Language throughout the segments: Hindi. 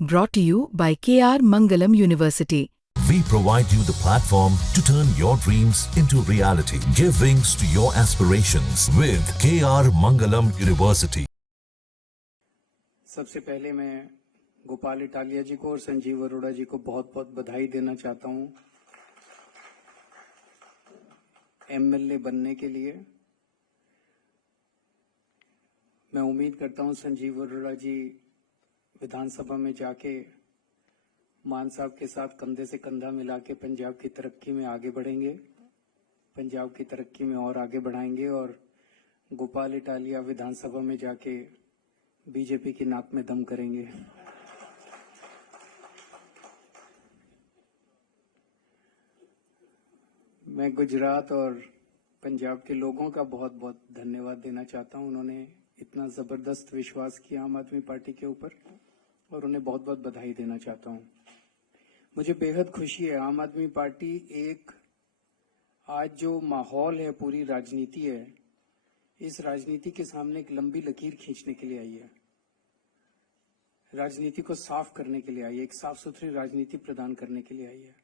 Brought to you by KR Mangalam University. We provide you the platform to turn your dreams into reality. Give wings to your aspirations with KR Mangalam University. सबसे पहले मैं गोपाल इटालिया जी को और संजीव अरोड़ा जी को बहुत बहुत बधाई देना चाहता हूं एमएलए बनने के लिए। मैं उम्मीद करता हूं संजीव अरोड़ा जी विधानसभा में जाके मान साहब के साथ कंधे से कंधा मिला के पंजाब की तरक्की में आगे बढ़ेंगे, पंजाब की तरक्की में और आगे बढ़ाएंगे और गोपाल इटालिया विधानसभा में जाके बीजेपी की नाक में दम करेंगे। मैं गुजरात और पंजाब के लोगों का बहुत बहुत धन्यवाद देना चाहता हूं। उन्होंने इतना जबरदस्त विश्वास किया आम आदमी पार्टी के ऊपर और उन्हें बहुत बहुत बधाई देना चाहता हूं। मुझे बेहद खुशी है, आम आदमी पार्टी एक आज जो माहौल है, पूरी राजनीति है, इस राजनीति के सामने एक लंबी लकीर खींचने के लिए आई है, राजनीति को साफ करने के लिए आई है, एक साफ सुथरी राजनीति प्रदान करने के लिए आई है।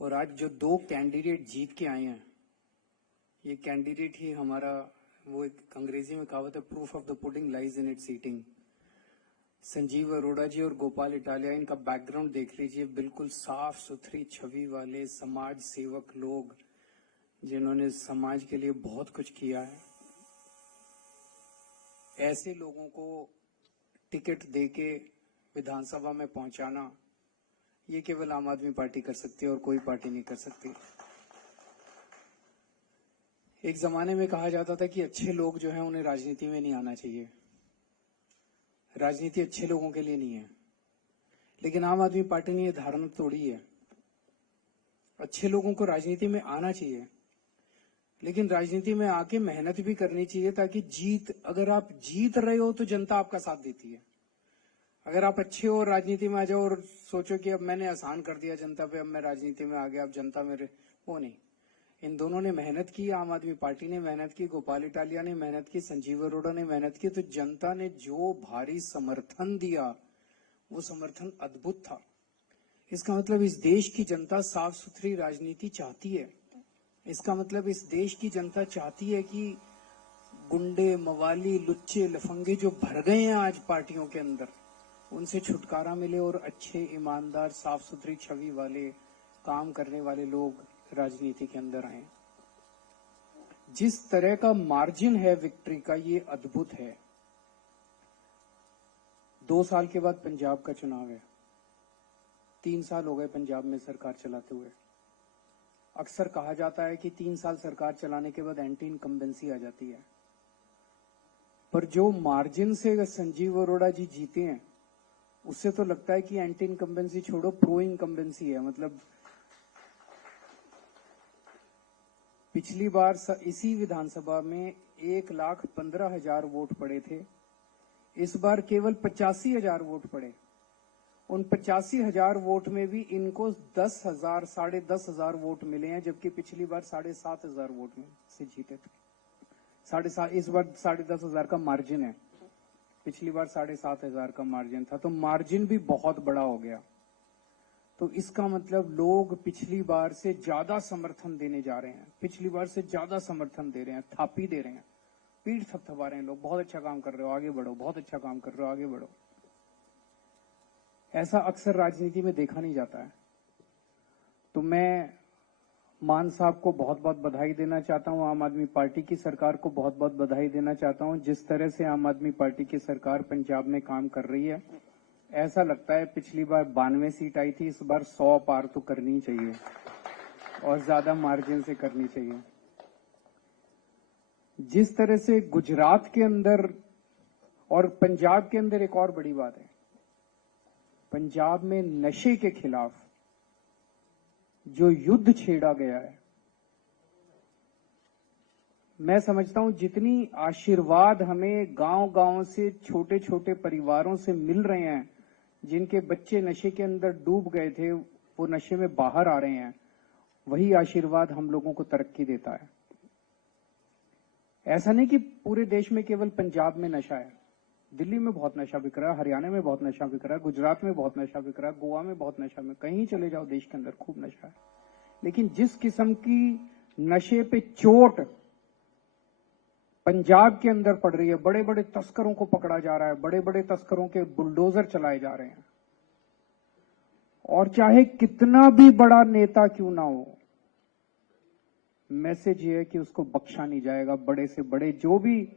और आज जो दो कैंडिडेट जीत के आए हैं, ये कैंडिडेट ही हमारा, वो एक अंग्रेजी में कहावत है, proof of the pudding lies in its eating. Sanjeev Arora ji और गोपाल इटालिया, इनका बैकग्राउंड देख लीजिए, बिल्कुल साफ सुथरी छवि वाले समाज सेवक लोग जिन्होंने समाज के लिए बहुत कुछ किया है। ऐसे लोगों को टिकट देके विधानसभा में पहुंचाना, ये केवल आम आदमी पार्टी कर सकती है और कोई पार्टी नहीं कर सकती। एक जमाने में कहा जाता था कि अच्छे लोग जो हैं उन्हें राजनीति में नहीं आना चाहिए, राजनीति अच्छे लोगों के लिए नहीं है। लेकिन आम आदमी पार्टी ने यह धारणा तोड़ी है, अच्छे लोगों को राजनीति में आना चाहिए, लेकिन राजनीति में आके मेहनत भी करनी चाहिए, ताकि अगर आप जीत रहे हो तो जनता आपका साथ देती है। अगर आप अच्छे हो राजनीति में आ जाओ और सोचो कि अब मैंने आसान कर दिया जनता पे, अब मैं राजनीति में आ गया, अब जनता मेरे, वो नहीं। इन दोनों ने मेहनत की, आम आदमी पार्टी ने मेहनत की, गोपाल इटालिया ने मेहनत की, संजीव अरोड़ा ने मेहनत की, तो जनता ने जो भारी समर्थन दिया वो समर्थन अद्भुत था। इसका मतलब इस देश की जनता साफ सुथरी राजनीति चाहती है। इसका मतलब इस देश की जनता चाहती है कि गुंडे, मवाली, लुच्चे, लफंगे जो भर गए हैं आज पार्टियों के अंदर, उनसे छुटकारा मिले और अच्छे, ईमानदार, साफ सुथरी छवि वाले, काम करने वाले लोग राजनीति के अंदर आए। जिस तरह का मार्जिन है विक्ट्री का, ये अद्भुत है। 2 साल के बाद पंजाब का चुनाव है, 3 साल हो गए पंजाब में सरकार चलाते हुए। अक्सर कहा जाता है कि 3 साल सरकार चलाने के बाद एंटी इनकम्बेंसी आ जाती है, पर जो मार्जिन से संजीव अरोड़ा जी जीते हैं, उससे तो लगता है कि एंटी इनकम्बेंसी छोड़ो, प्रो इनकम्बेंसी है। मतलब पिछली बार इसी विधानसभा में 1,15,000 वोट पड़े थे, इस बार केवल 85,000 वोट पड़े। उन 85,000 वोट में भी इनको 10,000, 10,500 वोट मिले हैं, जबकि पिछली बार 7,500 वोट में से जीते थे। 7,500, इस बार 10,500 का मार्जिन है, पिछली बार 7,500 का मार्जिन था, तो मार्जिन भी बहुत बड़ा हो गया। तो इसका मतलब लोग पिछली बार से ज्यादा समर्थन देने जा रहे हैं, पिछली बार से ज्यादा समर्थन दे रहे हैं, थापी दे रहे हैं, पीठ थपथपा रहे हैं लोग, बहुत अच्छा काम कर रहे हो, आगे बढ़ो, बहुत अच्छा काम कर रहे हो, आगे बढ़ो। ऐसा अक्सर राजनीति में देखा नहीं जाता है। तो मैं मान साहब को बहुत बहुत बधाई देना चाहता हूं, आम आदमी पार्टी की सरकार को बहुत बहुत बधाई देना चाहता हूं। जिस तरह से आम आदमी पार्टी की सरकार पंजाब में काम कर रही है, ऐसा लगता है पिछली बार 92 सीट आई थी, इस बार 100 पार तो करनी चाहिए और ज्यादा मार्जिन से करनी चाहिए। जिस तरह से गुजरात के अंदर और पंजाब के अंदर, एक और बड़ी बात है, पंजाब में नशे के खिलाफ जो युद्ध छेड़ा गया है, मैं समझता हूं जितनी आशीर्वाद हमें गांव-गांव से, छोटे छोटे परिवारों से मिल रहे हैं, जिनके बच्चे नशे के अंदर डूब गए थे, वो नशे में बाहर आ रहे हैं, वही आशीर्वाद हम लोगों को तरक्की देता है। ऐसा नहीं कि पूरे देश में केवल पंजाब में नशा है, दिल्ली में बहुत नशा बिक रहा है, हरियाणा में बहुत नशा बिक रहा है, गुजरात में बहुत नशा बिक रहा है, गोवा में बहुत नशा में, कहीं चले जाओ देश के अंदर खूब नशा है। लेकिन जिस किस्म की नशे पे चोट पंजाब के अंदर पड़ रही है, बड़े बड़े तस्करों को पकड़ा जा रहा है, बड़े बड़े तस्करों के बुलडोजर चलाए जा रहे हैं, और चाहे कितना भी बड़ा नेता क्यों ना हो, मैसेज ये है कि उसको बख्शा नहीं जाएगा। बड़े से बड़े जो भी,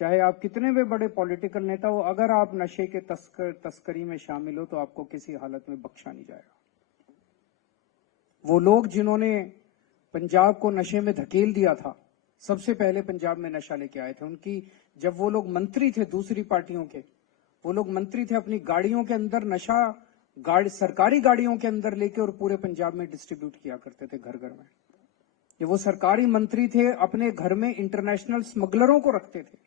चाहे आप कितने भी बड़े पॉलिटिकल नेता हो, अगर आप नशे के तस्करी में शामिल हो तो आपको किसी हालत में बख्शा नहीं जाएगा। वो लोग जिन्होंने पंजाब को नशे में धकेल दिया था, सबसे पहले पंजाब में नशा लेके आए थे, उनकी जब वो लोग मंत्री थे दूसरी पार्टियों के, वो लोग मंत्री थे, अपनी गाड़ियों के अंदर नशा सरकारी गाड़ियों के अंदर लेके और पूरे पंजाब में डिस्ट्रीब्यूट किया करते थे घर घर में। ये वो सरकारी मंत्री थे, अपने घर में इंटरनेशनल स्मगलरों को रखते थे।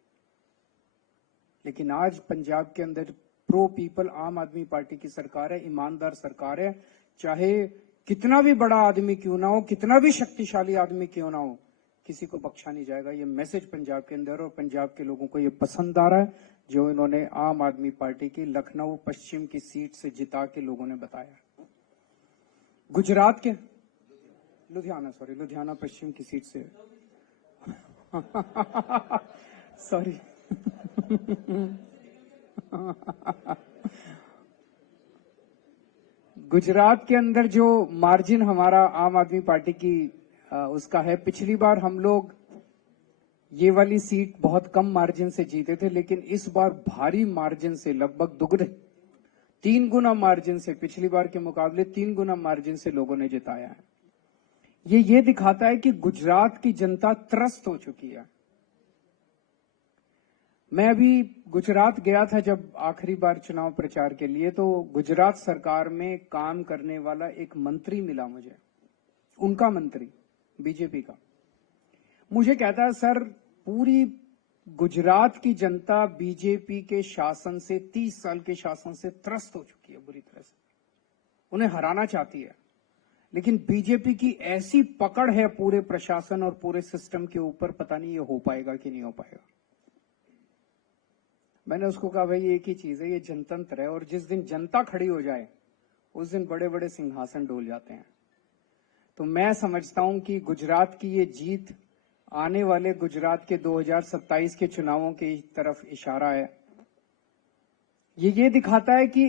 लेकिन आज पंजाब के अंदर प्रो पीपल आम आदमी पार्टी की सरकार है, ईमानदार सरकार है। चाहे कितना भी बड़ा आदमी क्यों ना हो, कितना भी शक्तिशाली आदमी क्यों ना हो, किसी को बख्शा नहीं जाएगा। ये मैसेज पंजाब के अंदर, और पंजाब के लोगों को ये पसंद आ रहा है जो इन्होंने आम आदमी पार्टी की लखनऊ पश्चिम की सीट से जिता के लोगों ने बताया। गुजरात के लुधियाना पश्चिम की सीट से सॉरी गुजरात के अंदर जो मार्जिन हमारा आम आदमी पार्टी की उसका है, पिछली बार हम लोग ये वाली सीट बहुत कम मार्जिन से जीते थे, लेकिन इस बार भारी मार्जिन से, लगभग दुगने 3 गुना मार्जिन से, पिछली बार के मुकाबले 3 गुना मार्जिन से लोगों ने जिताया है। ये दिखाता है कि गुजरात की जनता त्रस्त हो चुकी है। मैं अभी गुजरात गया था जब आखिरी बार चुनाव प्रचार के लिए, तो गुजरात सरकार में काम करने वाला एक मंत्री मिला मुझे, उनका मंत्री बीजेपी का। मुझे कहता है, सर पूरी गुजरात की जनता बीजेपी के शासन से, 30 साल के शासन से त्रस्त हो चुकी है बुरी तरह से, उन्हें हराना चाहती है। लेकिन बीजेपी की ऐसी पकड़ है पूरे प्रशासन और पूरे सिस्टम के ऊपर, पता नहीं ये हो पाएगा कि नहीं हो पाएगा। मैंने उसको कहा, भाई एक ही चीज है, ये जनतंत्र है, और जिस दिन जनता खड़ी हो जाए उस दिन बड़े बड़े सिंहासन डोल जाते हैं। तो मैं समझता हूं कि गुजरात की ये जीत आने वाले गुजरात के 2027 के चुनावों की तरफ इशारा है। ये दिखाता है कि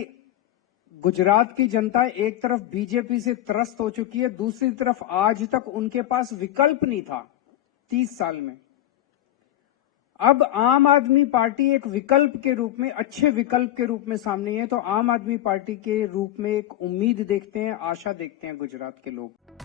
गुजरात की जनता एक तरफ बीजेपी से त्रस्त हो चुकी है, दूसरी तरफ आज तक उनके पास विकल्प नहीं था 30 साल में। अब आम आदमी पार्टी एक विकल्प के रूप में, अच्छे विकल्प के रूप में सामने है। तो आम आदमी पार्टी के रूप में एक उम्मीद देखते हैं, आशा देखते हैं गुजरात के लोग।